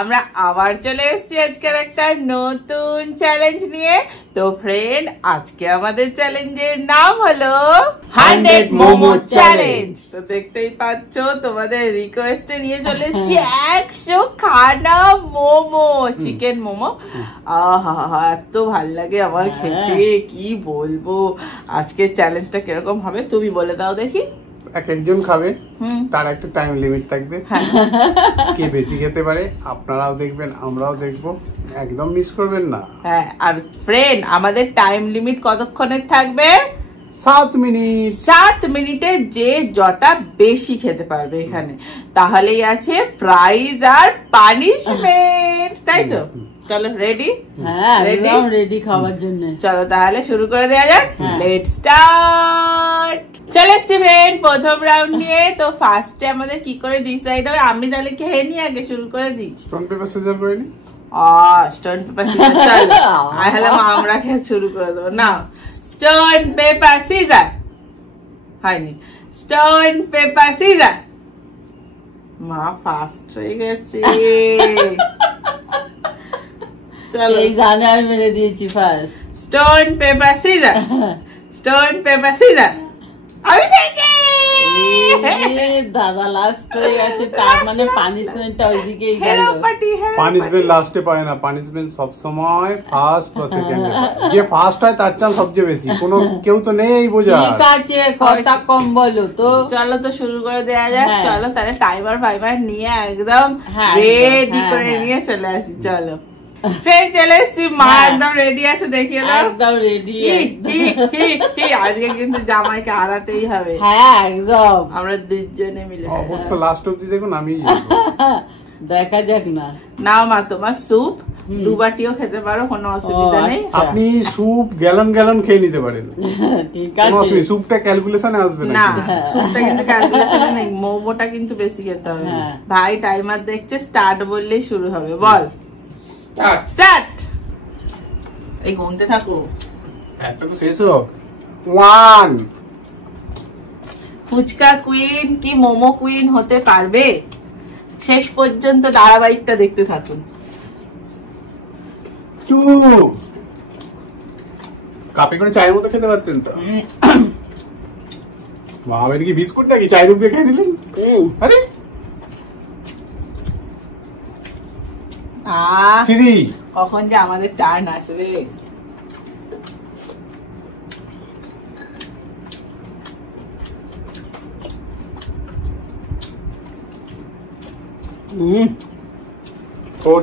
আমরা আবার চলে এসেছি আজকের একটা নতুন চ্যালেঞ্জ নিয়ে। তো ফ্রেন্ড, আজকে আমাদের চ্যালেঞ্জের নাম হলো 100 মোমো চ্যালেঞ্জ। তো দেখতেই পাচ্ছ, তোমাদের রিকোয়েস্টে নিয়ে চলে এসেছি 100 খানা মোমো, চিকেন মোমো। আহা, এত ভাল লাগে আমার খেতে, কি বলবো। আজকের চ্যালেঞ্জটা কিরকম হবে তুমি বলে দাও দেখি। একজন খাবে, তার একটা টাইম লিমিট থাকবে, কে বেশি খেতে পারে আপনারাও দেখবেন, আমরাও দেখবো, একদম মিস করবেন না। হ্যাঁ, আর ফ্রেন্ড, আমাদের টাইম লিমিট কতক্ষণের থাকবে? 7 মিনিট। 7 মিনিটে যে যটা বেশি খেতে পারবে এখানে, তাহলেই আছে প্রাইজ আর পানিশমেন্ট, তাই তো? চলো, রেডি? হ্যাঁ, একদম রেডি খাওয়ার জন্য। চলো তাহলে শুরু করে দেওয়া যাক। Let's start. চলে এসছি ফ্রেন্ড প্রথম রাউন্ড নিয়ে। তো ফার্স্টে আমাদের কি করে ডিসাইড হবে? আমি তাহলে খেয়ে নিয়ে আগে শুরু করে দিই। স্টোন পেপার সিজার করে নি। স্টোন পেপার সিজার, চলো তাহলে আমরা খেয়ে শুরু করে দেবো। না, স্টোন পেপার সিজার হয়নি। Stone paper scissor. মা ফার্স্ট হয়ে গেছে। চলো, এই জানে আমি মেরে দিয়েছি first. Stone paper scissor. Stone paper scissor. আমি দাদা লাস্ট হয়ে গেছে, তার মানে পানিশমেন্টটা ওইদিকেই গেল। পানিশমেন্ট লাস্টে পায় না, পানিশমেন্ট সব সময় ফার্স্ট বা সেকেন্ডে পায়। যে ফার্স্ট হয় তার চান্স সবচেয়ে বেশি। কোনো কেউ তো নেই বোঝা। ঠিক আছে, কথা কম বলো তো। চলো তো শুরু করে দেওয়া যাক। চলো তাহলে টাইমার ফাইমার নিয়ে একদম রেডি করে নিয়ে চলে আসি। চলো ফ্রেন্ড, চলে এসছি। মা একদম রেডি আছে, দেখিয়ে দাও। একদম রেডি। আজকে কিন্তু জামাইকে হারাতেই হবে। হ্যাঁ, একদম আমরা দুজনে মিলে। অবশ্য লাস্ট অব্দি দেখুন, আমি দেখা যাক না। নাও মা, তোমার স্যুপ 2 বাটিও খেতে পারো, কোনো অসুবিধা নেই। আপনি স্যুপ গ্যালন গ্যালন খেয়ে নিতে পারেন, ঠিক আছে। স্যুপটা ক্যালকুলেশনে আসবে না। স্যুপটা কিন্তু ক্যালকুলেশনে নেই, মোমোটা কিন্তু বেশি খেতে হবে। ভাই টাইমার দেখছে, স্টার্ট বললেই শুরু হবে। বল স্টার্ট। এই গুনতে থাকো, একটা তো শেষ হোক। 1। ফুচকা কুইন কি মোমো কুইন হতে পারবে? শেষ পর্যন্ত ধারাবাহিকটা দেখতে থাকুন। 2। কাপে করে চায়ের মতো খেতে পারতেন তো। বাবা, এটা কি বিস্কুট নাকি? চায়ের উপরে খেয়ে নিলেন। আরে কখন যে আমাদের টার্ন আসবে।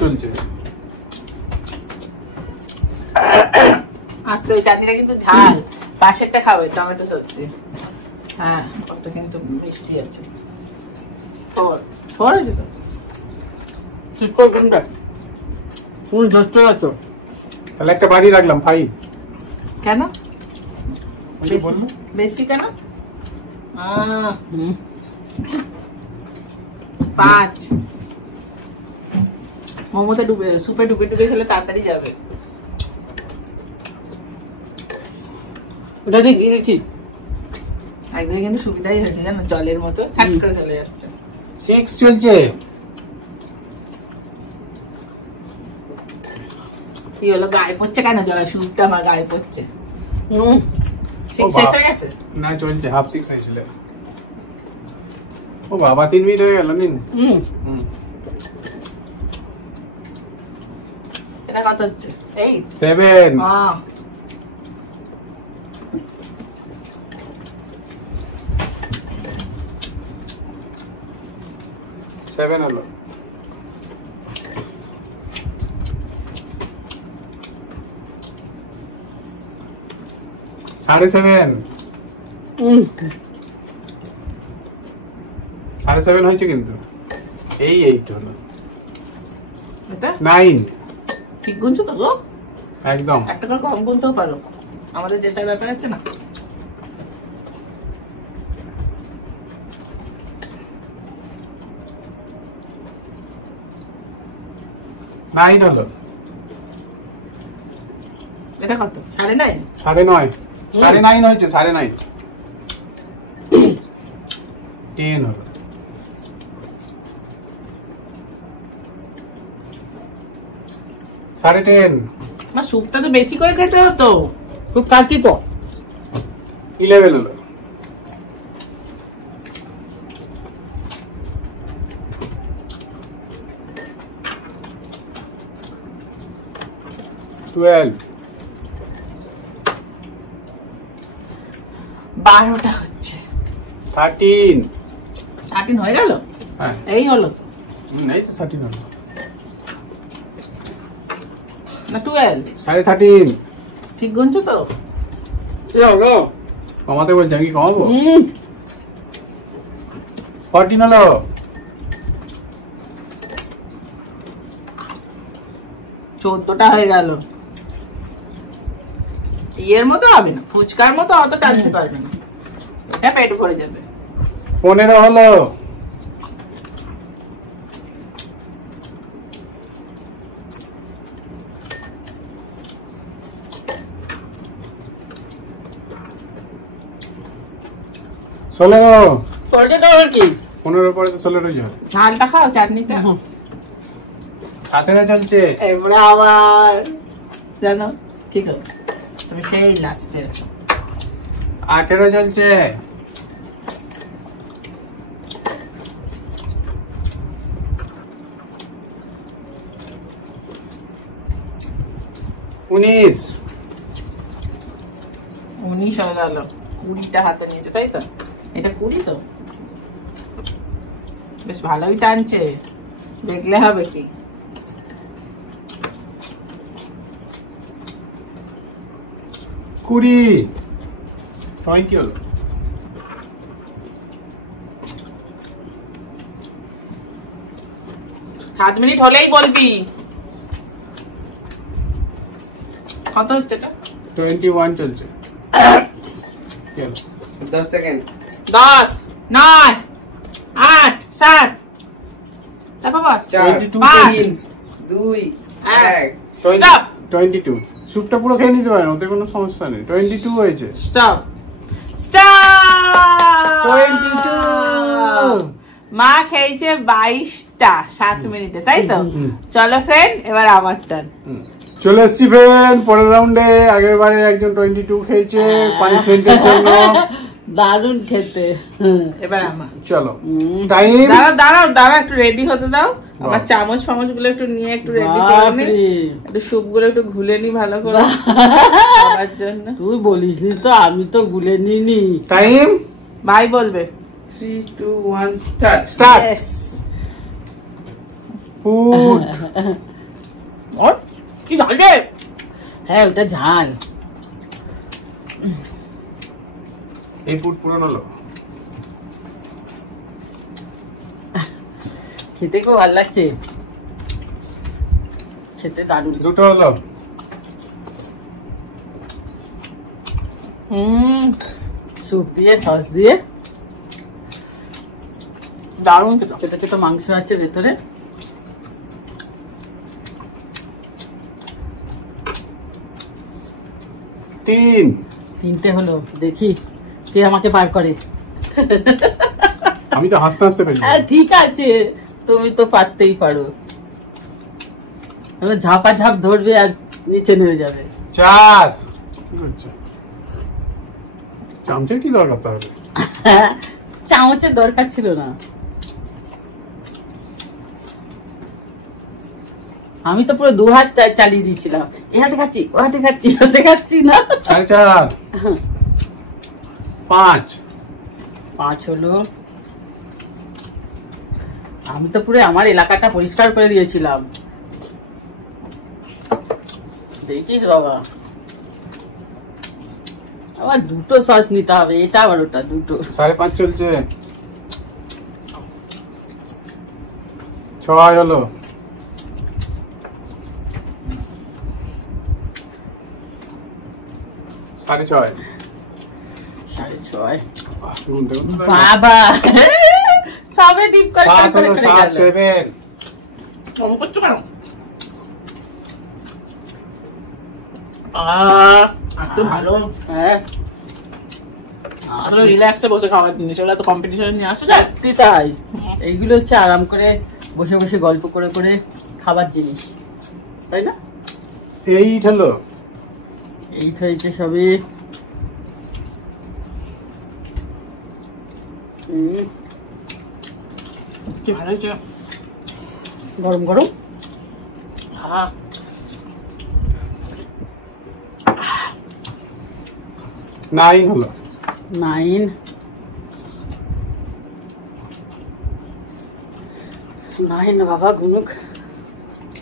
চলছে আস্তে। চাটনিটা কিন্তু ঝাল, পাশেরটা খাবে টমেটো সস দিয়ে। হ্যাঁ, ওটা কিন্তু মিষ্টি আছে। হয়েছে তো, ঠিক করে কোনটা তুমি ধরতে পারছো? তাহলে একটা বাড়ি রাখলাম। 5 কেন বেশি কেন? 5 মোমোতে ডুবে, সুপে ডুবে ডুবে খেলে তাড়াতাড়ি যাবে। ওটা দিয়ে দিয়েছি একদিকে কিন্তু সুবিধাই হয়েছে, জানো, জলের মতো সাট করে চলে যাচ্ছে। 6 চলছে। কি হলো, গায়ে পড়ছে কেন? জল সুপটা আমার গায়ে পড়ছে। 6 শেষ হয়ে গেছে না? চলছে, হাফ 6 হয়েছিল। ও বাবা, 3 মিনিট হয়ে গেল। নিন। এটা কত হচ্ছে? 7। 7 হলো। 7.5। 7.5 হয়েছে কিন্তু। 8 হলো। এটা 9। ঠিক গুনছো তো গো? একদম। একটা করে কম গুনতেও পারো, আমাদের যেটা ব্যাপার আছে না। নাইন হলো। এটা কত? 9.5। 9.5। 9.5 হয়েছে। 9.5। 10 হলো। 10:30 না স্যুপটা তো বেশি করে খেতে হতো। খুব কাটি তো 11 হলো। টুয়েলভ 12টা হচ্ছে। 13 13 হয়ে গেল? হ্যাঁ এই হলো তো। এই তো 13 হলো। না 12? 13:30 ঠিক গুনছো তো? কমাতে বলছি, আমি কি কমাবো? 14 হলো। 14টা হয়ে গেল। ইয়ের মতো হবে না, ফুচকার মতো অত টানতে পারবে না, এটা পেট ভরে যাবে। 15 হলো। ষোলো। কি 15 পরে তো 16 হয়। ঝালটা খাও, চাটনিটা। 17 চলছে। এবারে আবার জানো ঠিক আছে, তুমি সেই লাস্টে আছো। 18 চলছে। 19 19 হয়ে গেল। 20টা হাতে নিয়েছে, তাই তো? এটা 20 তো বেশ ভালোই টানছে, দেখলে হবে কি। কুড়ি 20 হলো। সাত মিনিট হলেই বলবি কত হচ্ছে এটা। 21 চলছে। কি হলো? 10 সেকেন্ড। 10 9 8 7 তারপর 22 5 2 1 1 স্টপ 22 স্যুপটা পুরো খেয়ে নিতে পারেন, ওতে কোনো সমস্যা নেই। 22 হয়েছে। স্টপ স্টপ 22 মা খেয়েছে 22টা 7 মিনিটে, তাই তো? চলো ফ্রেন্ড, এবার আমার টার্ন। চলে এসছি ফ্রেন্ড পরের রাউন্ডে। আগের বারে একজন 22 খেয়েছে পানিশমেন্টের জন্য। দারুণ খেতে। এবার আমার। চলো টাইম। দাঁড়াও দাঁড়াও দাঁড়াও, একটু রেডি হতে দাও। আমার চামচ ফামচ গুলো একটু নিয়ে একটু রেডি করে নি, বাপরে। একটু স্যুপ গুলো একটু ঘুলে নি ভালো করে খাবার জন্য। তুই বলিসনি তো, আমি তো গুলে নিনি। টাইম ভাই বলবে 3 2 1 স্টার্ট। স্টার্ট। Yes. ফুড ওর কি ঝালবে? হ্যাঁ ওটা ঝাল। এই ফুড পুরনো হলো। খেতে খুব ভালো লাগছে, খেতে দারুণ। দুটো হলো। স্যুপ দিয়ে সস দিয়ে দারুণ খেতে। ছোট ছোট মাংস আছে ভেতরে। তিনটে হলো, দেখি কে আমাকে পার করে। আমি তো হাসতে হাসতে পেরেছি। ঠিক আছে, তুমি তো পারতেই পারো। এবার ঝাপা ঝাপ ধরবে আর নিচে নেমে যাবে। 4 কি হচ্ছে? চামচের কি দরকার তাহলে? চামচের দরকার ছিল না। আমি তো পুরো 2 হাত চালিয়ে দিয়েছিলাম। এ হাতে খাচ্ছি, ও হাতে খাচ্ছি, হাতে খাচ্ছি না। 4.5 5 হলো। আমি তো পুরো আমার এলাকাটা পরিষ্কার করে দিয়েছিলাম, দেখিস বাবা। আবার দুটো সস নিতে হবে, এটা আবার ওটা, দুটো। 5.5 চলছে। 6 হলো। 6.5 6.5 গুনতে গুনতে বাবা। সবে ডিপ করে 7 করে হলো। করে 7 গেল। 7 কম করছো কেন? তো ভালো, হ্যাঁ রিল্যাক্সে বসে খাওয়ার জিনিস, ওরা তো কম্পিটিশনে নিয়ে আসা যায়। সত্যি তাই। এইগুলো হচ্ছে আরাম করে বসে বসে গল্প করে করে খাবার জিনিস, তাই না? 8 হলো। 8 হয়েছে সবে। কি ভালো হয়েছে। গরম গরম। হ্যাঁ 9 হলো। 9 9 বাবা গুনুক।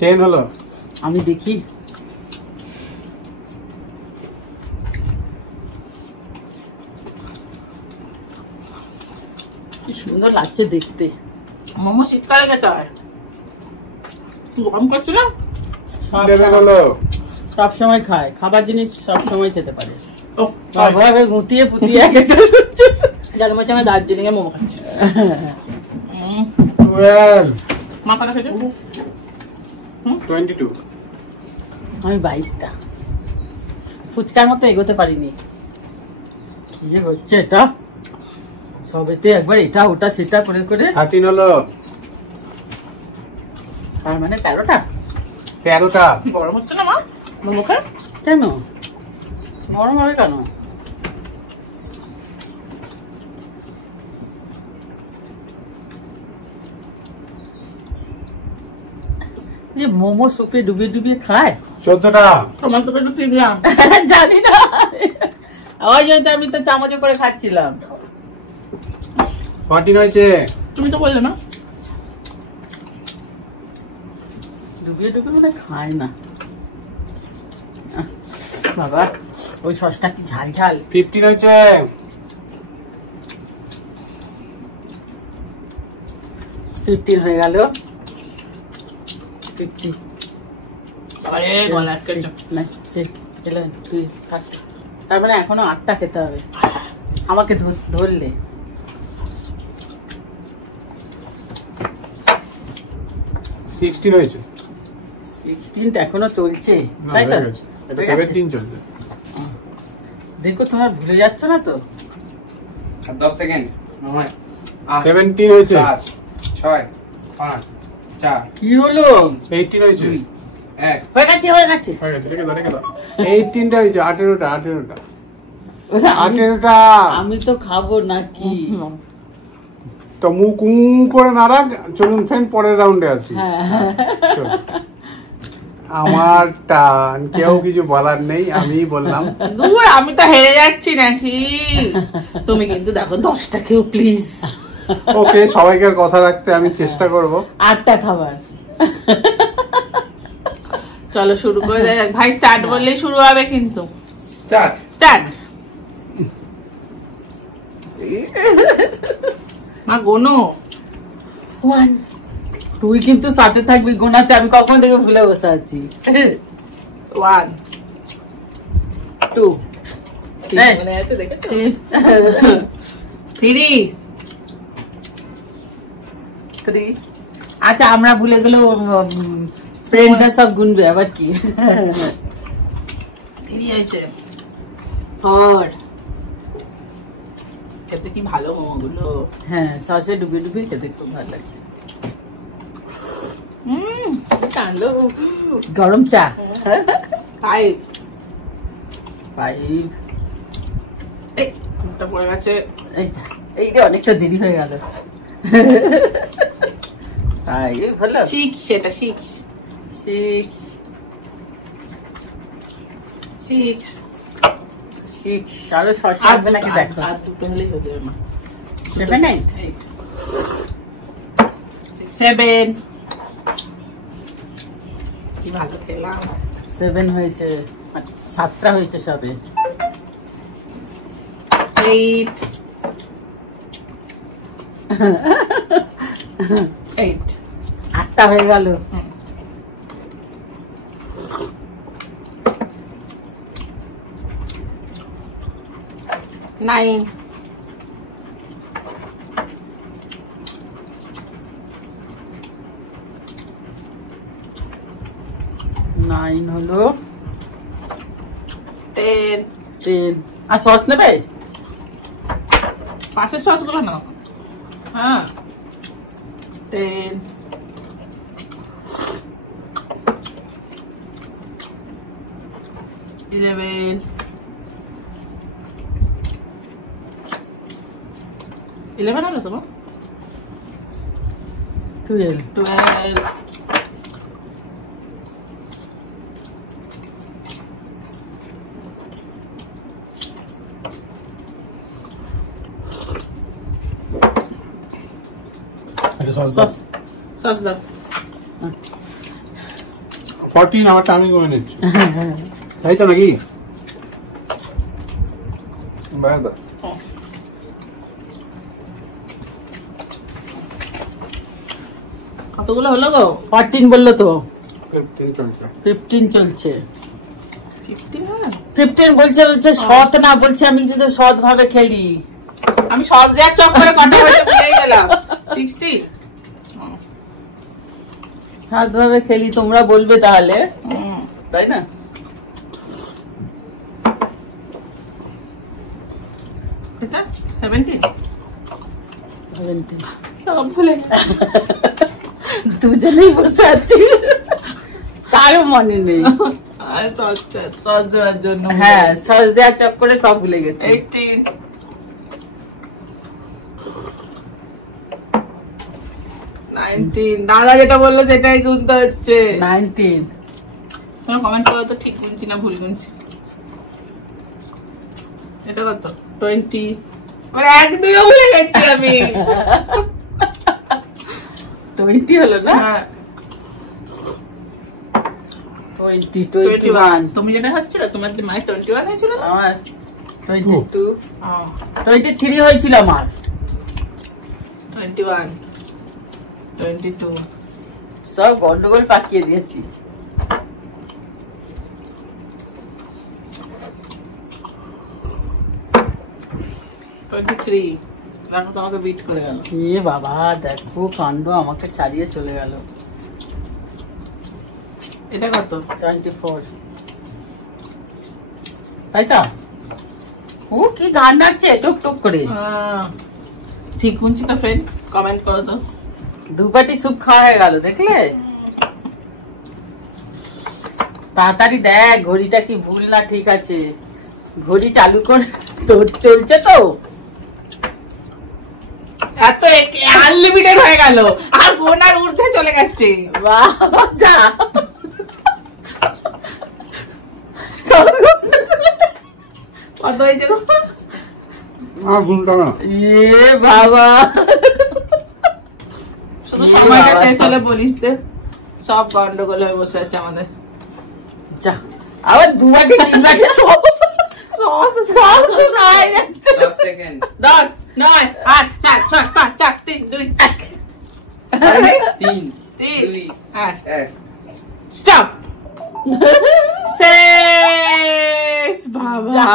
10 হলো। আমি দেখি। কি সুন্দর লাগছে দেখতে। মোমো শীতকালে খেতে হয়, গরম করছে না। 11 হলো। সব সময় খায়, খাবার জিনিস সব সময় খেতে পারে। ও বাবা এবার গুটিয়ে পুটিয়ে খেতে হচ্ছে। জানো মধ্যে আমি দার্জিলিং এ মোমো খাচ্ছি। 12 মা কটা খেয়েছে? 22 আমি 22টা। ফুচকার মতো এগোতে পারিনি। কি যে হচ্ছে এটা, সবেতে একবার এটা ওটা সেটা করে করে। 13 হলো। তার মানে 13টা। 13টা। গরম হচ্ছে না মা মোমো খায়? কেন গরম হবে কেন? যে মোমো সুপে ডুবিয়ে ডুবিয়ে খায়। 14টা। তোমার তো একটু চিনলাম। জানি না, ওই জন্য আমি তো চামচে করে খাচ্ছিলাম। 14 হয়েছে। তুমি তো বললে না। ডুবিয়ে ডুবিয়ে মনে হয় খায় না। আহ, বাবা ওই সসটা কি ঝাল ঝাল। 15 হয়েছে। 15 হয়ে গেল। 50 আরে গলা আটকেছে। না, 11 2 8। তার মানে এখনো 8টা খেতে হবে আমাকে ধরলে। 16 হয়েছে। 16টা এখনো চলছে, না, তাই তো? হয়ে গেছে। এটা হয়ে গেছে? 17 চলছে। দেখো তোমার ভুলে যাচ্ছ না তো। আর 10 সেকেন্ড। নয় 8 17 হয়েছে। 7 6 5 4 কি হলো? 18 হয়েছে। 2 1 হয়ে গেছে হয়ে গেছে। হয়ে গেছে, রেখে দাও, রেখে দাও। 18টা হয়েছে। 18টা। আমি- 18টা। আমি তো খাবো নাকি? তো মুখ করে নাড়াক। চলুন ফ্রেন্ড, পরের রাউন্ডে আসি। হ্যাঁ চল। আমার টান, কেউ কিছু বলার নেই, আমি বললাম। দূর, আমি তো হেরে যাচ্ছি নাকি। তুমি কিন্তু দেখো 10টা কেউ প্লিজ। ওকে, সবাইকে কথা রাখতে আমি চেষ্টা করব। 8টা খাবার। চলো শুরু করে দেয় ভাই, স্টার্ট বললেই শুরু হবে কিন্তু। স্টার্ট। স্টার্ট। মা গোনো। 1 তুই কিন্তু সাথে থাকবি গোনাতে, আমি কখন থেকে ভুলে বসে আছি। 1 2 3 3। আচ্ছা আমরা ভুলে গেল, ফ্রেন্ডরা সব গুনবে আবার কি। 3 হয়েছে। 4। খেতে কি ভালো মোমো গুলো। হ্যাঁ সসে ডুবে ডুবে খেতে খুব ভালো লাগছে। টানলো। গরম চা। 5 5। এই মুখটা পড়ে গেছে। এই যা, এই যে অনেকটা দেরি হয়ে গেল। তাই ভালো। 6, সেটা 6 6 6 6 আরো সস লাগবে নাকি দেখো। আর দুটো হলেই হয়ে যাবে মা। 7 8 8 7 কি ভালো খেলাম। 7 হয়েছে, 7টা হয়েছে সবে। 8 8 8টা হয়ে গেল। নাইন। 9 হলো। 10 10 আর সস নেবে? পাশের সসগুলো না। হ্যাঁ 10 11 11 হলো তোমার 12 12 সস সস দাও 14 আমারটা আমি করে নিচ্ছি তাই তো নাকি বাস বাস কতগুলো হলো গো 14 বললো তো 15 চলছে 15 চলছে 15 হলো 15 বলছে সৎ না বলছে আমি শুধু সৎ ভাবে খেলি আমি সস দেওয়ার চক্করে কটা হয়েছে ভুলেই গেলাম 60 সৎ ভাবে খেলি তোমরা বলবে তাহলে তাই না এটা 70 17 সব ভুলে দুজনেই বসে আছি কারো মনে নেই আর সস দেওয়ার জন্য হ্যাঁ সস দেওয়ার চক্করে সব ভুলে গেছি 18 19 দাদা যেটা বললো সেটাই গুনতে হচ্ছে 19 তোমরা কমেন্ট করো তো ঠিক গুনছি না ভুল গুনছি এটা কত 20 মানে 1-2 ভুলে গেছি আমি 20 হলো না হ্যাঁ 20 21 তুমি যেটা হচ্ছিল তোমার মায়ের 21 হয়েছিল না আমার 22 হ্যাঁ 23 হয়েছিল আমার 21 22 সব গন্ডগোল পাকিয়ে দিয়েছি দেখো তোমাকে বিট করে গেল এ বাবা দেখো কাণ্ড আমাকে ছাড়িয়ে চলে গেল এটা কত 24 তাই তো ও কি গান নাচছে টুক টুক করে ঠিক গুনছি তো ফ্রেন্ড কমেন্ট করো তো দুবাটি স্যুপ খাওয়া হয়ে গেল দেখলে তাড়াতাড়ি দেখ ঘড়িটা কি ভুল না ঠিক আছে ঘড়ি চালু করে তো চলছে তো এত আনলিমিটেড হয়ে গেল আর গোনার ঊর্ধ্বে চলে গেছে বাবা যা কত হয়েছে গো গুনটা না এ বাবা শুধু সময়টা শেষ হলে বলিস দে সব গন্ডগোল হয়ে বসে আছে আমাদের যা আবার দুবাটি তিনবাটি সব সব খাওয়া যাচ্ছে 10 সেকেন্ড 10 9 8 7 6 5 4 3 2 3 3 2 1 1 স্টপ শেষ বাবা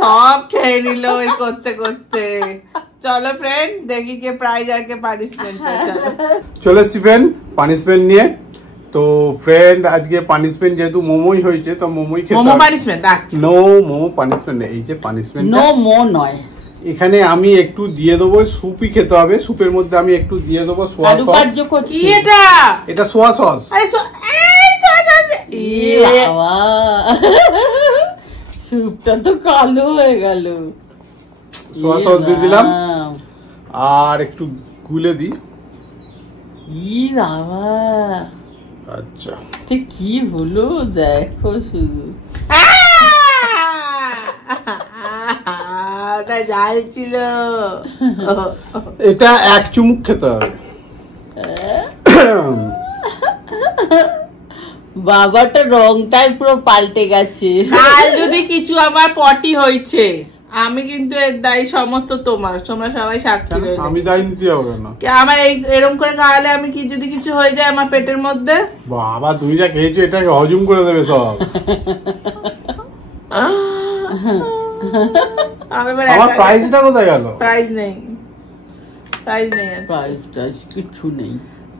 সব খেয়ে নিল ওই করতে করতে চলো ফ্রেন্ড দেখি কে প্রাইজ আর কে পানিশমেন্ট চলে এসছি ফ্রেন্ড পানিশমেন্ট নিয়ে তো ফ্রেন্ড আজকে পানিশমেন্ট যেহেতু মোমোই হয়েছে তো মোমোই খেতে মোমো পানিশমেন্ট আচ্ছা নো মোমো পানিশমেন্ট এই যে পানিশমেন্ট নো মো নয় এখানে আমি একটু দিয়ে দেবো সুপই খেতে হবে সুপের মধ্যে আমি একটু দিয়ে দেবো সোয়া সস কারুকার্য করছি কি এটা এটা সোয়া সস আরে এই সস আছে বাবা স্যুপটা তো কালো হয়ে গেল সোয়া সস দিয়ে দিলাম আর একটু গুলে দিই ই বাবা আচ্ছা ঠিক কি হলো দেখো শুধু ওটা জাল ছিল এটা এক চুমুক খেতে হবে বাবাটা রংটাই পুরো পাল্টে গেছে কাল যদি কিছু আমার পটি হয়েছে আমি কিন্তু এর দায়ী সমস্ত তোমার তোমরা সবাই সাক্ষী রইলে আমি দায় নিতে যাবো কেন আমার এই এরকম করে খাওয়ালে আমি কি যদি কিছু হয়ে যায় আমার পেটের মধ্যে বাবা তুমি যা খেয়েছো এটাকে হজম করে দেবে সব আমি এবার আমার প্রাইসটা কোথায় গেল প্রাইজ নেই প্রাইজ নেই আজকে। প্রাইস টাইস কিচ্ছু নেই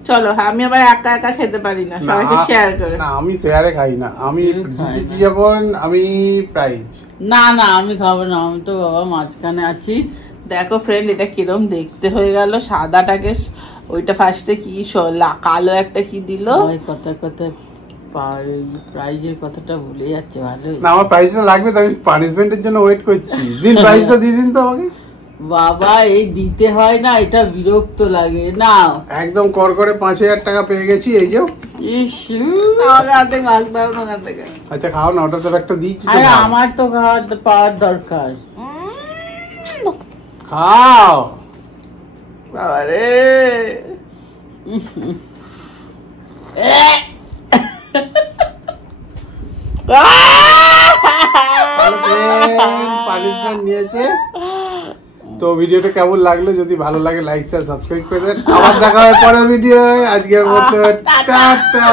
চলো আমি আবার একা একা খেতে পারি না না, সবাইকে শেয়ার করে না আমি শেয়ারে খাই না আমি খাই দিতেছি না। যখন আমি প্রাইজ না না আমি খাবো না আমি তো বাবা মাঝখানে আছি দেখো ফ্রেন্ড এটা কিরম দেখতে হয়ে গেল সাদাটাকে ওইটা ফার্স্টে কি কালো একটা কি দিল সবাই কথায় কথায় প্রাইজের কথাটা ভুলে যাচ্ছে। ভালো না, আমার প্রাইজটা লাগবে তো, আমি পানিশমেন্টের জন্য ওয়েট করছি। দিন প্রাইজটা দিয়ে দিন তো আমাকে। বাবা, এই দিতে হয় না, এটা বিরক্ত লাগে না। একদম কর করে 5,000 টাকা পেয়ে গেছি। এই যে আমাকে হাতে মাছ দাও না ওখান থেকে। আচ্ছা খাও না, ওটা তো একটা দিচ্ছি। আরে আমার তো পাওয়ার দরকার। খাও বাবা রে, পানিশমেন্ট নিয়েছে। তো ভিডিওটা কেমন লাগলো? যদি ভালো লাগে লাইক শেয়ার সাবস্ক্রাইব করে দেন। আবার দেখা হবে পরের ভিডিও। আজকের মতো টাটা।